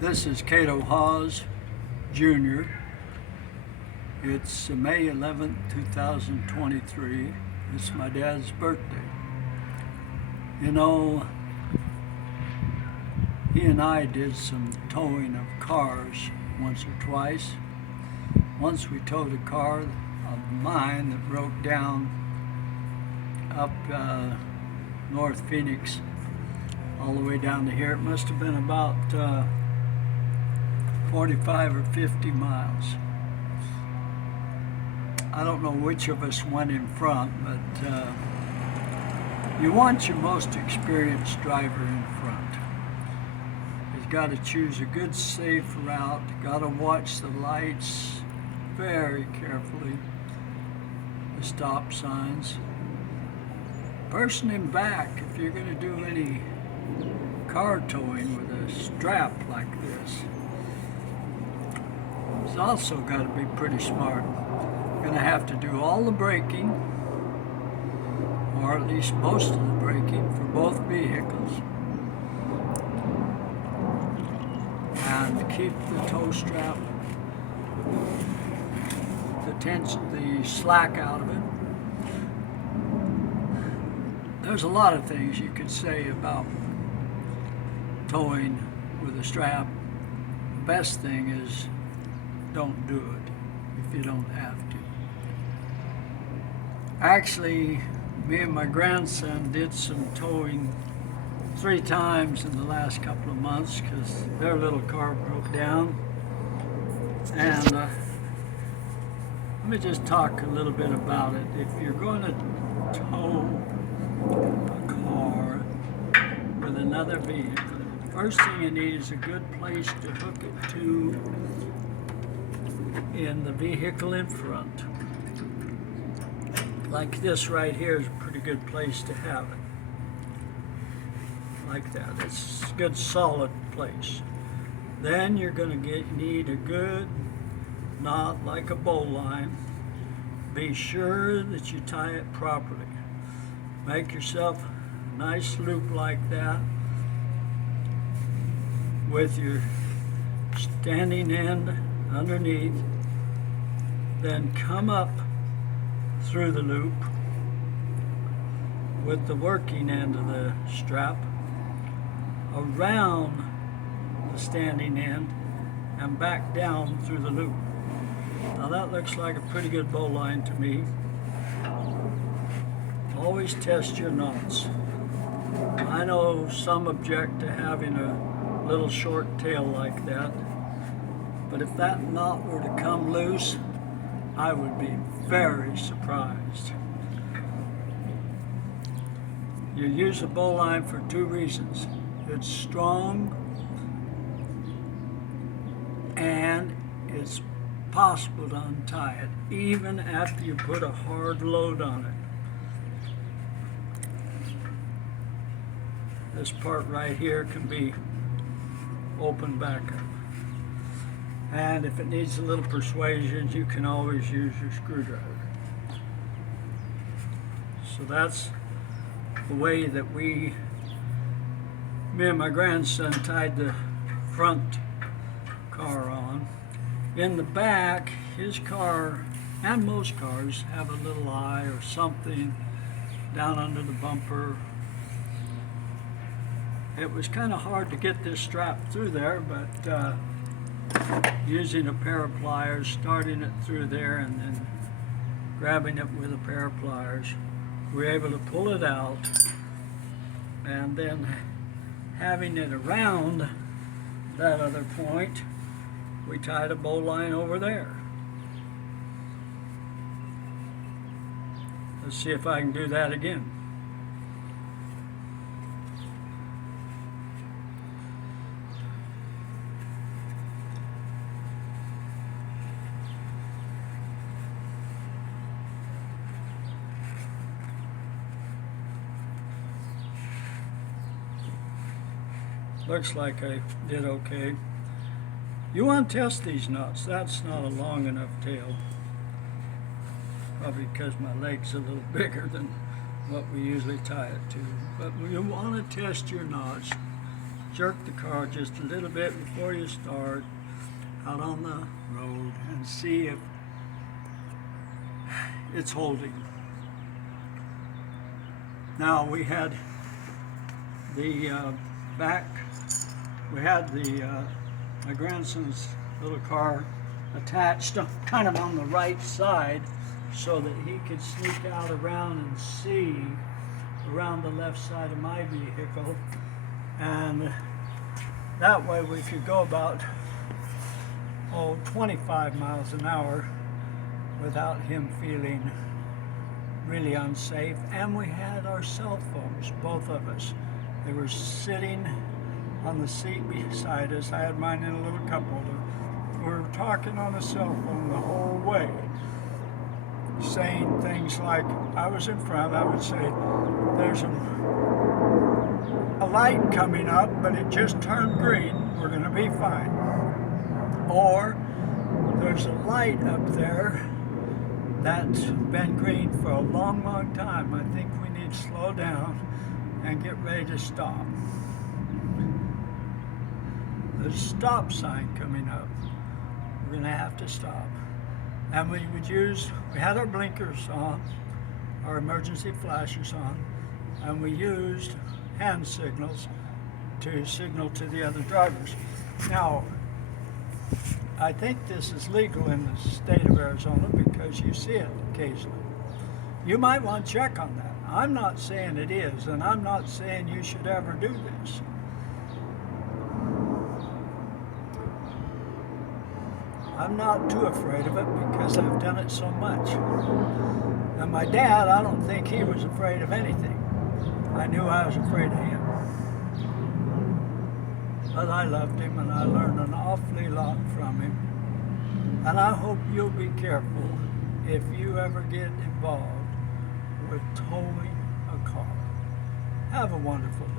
This is Cato Hawes, Jr. It's May 11th, 2023. It's my dad's birthday. You know, he and I did some towing of cars once or twice. Once we towed a car of mine that broke down up North Phoenix all the way down to here. It must have been about 45 or 50 miles. I don't know which of us went in front, but you want your most experienced driver in front. He's got to choose a good, safe route, got to watch the lights very carefully, the stop signs. Person in back, if you're going to do any car towing with a strap like this, he's also got to be pretty smart. Going to have to do all the braking, or at least most of the braking for both vehicles, and keep the tow strap, the slack out of it. There's a lot of things you could say about towing with a strap. The best thing is don't do it if you don't have to. Actually, me and my grandson did some towing 3 times in the last couple of months because their little car broke down. And let me just talk a little bit about it. If you're going to tow a car with another vehicle, the first thing you need is a good place to hook it to in the vehicle in front. Like this right here is a pretty good place to have it. Like that. It's a good solid place. Then you're going to need a good knot like a bowline. Be sure that you tie it properly. Make yourself a nice loop like that with your standing end underneath. Then come up through the loop with the working end of the strap around the standing end and back down through the loop. Now that looks like a pretty good bowline to me. Always test your knots. I know some object to having a little short tail like that, but if that knot were to come loose, I would be very surprised. You use a bowline for 2 reasons. It's strong and it's possible to untie it even after you put a hard load on it. This part right here can be opened back up. And if it needs a little persuasion, you can always use your screwdriver. So that's the way that me and my grandson tied the front car on. In the back, his car, and most cars, have a little eye or something down under the bumper. It was kind of hard to get this strap through there, but using a pair of pliers, starting it through there and then grabbing it with a pair of pliers, we're able to pull it out, and then having it around that other point, we tied a bowline over there. Let's see if I can do that again. Looks like I did okay. You want to test these knots. That's not a long enough tail. Probably because my leg's a little bigger than what we usually tie it to. But you want to test your knots. jerk the car just a little bit before you start out on the road and see if it's holding. Now we had the my grandson's little car attached kind of on the right side so that he could sneak out around and see around the left side of my vehicle, and that way we could go about 25 miles an hour without him feeling really unsafe. And we had our cell phones, both of us. They were sitting on the seat beside us. I had mine in a little cup holder. We were talking on the cell phone the whole way, saying things like, I was in front, I would say, there's a light coming up, but it just turned green, we're going to be fine. Or, there's a light up there that's been green for a long, long time. I think we need to slow down and get ready to stop. There's a stop sign coming up. We're going to have to stop. And we had our blinkers on, our emergency flashers on, and we used hand signals to signal to the other drivers. Now, I think this is legal in the state of Arizona because you see it occasionally. You might want to check on that. I'm not saying it is, and I'm not saying you should ever do this. I'm not too afraid of it because I've done it so much. And my dad, I don't think he was afraid of anything. I knew I was afraid of him. But I loved him and I learned an awfully lot from him. And I hope you'll be careful if you ever get involved with towing a car. Have a wonderful day.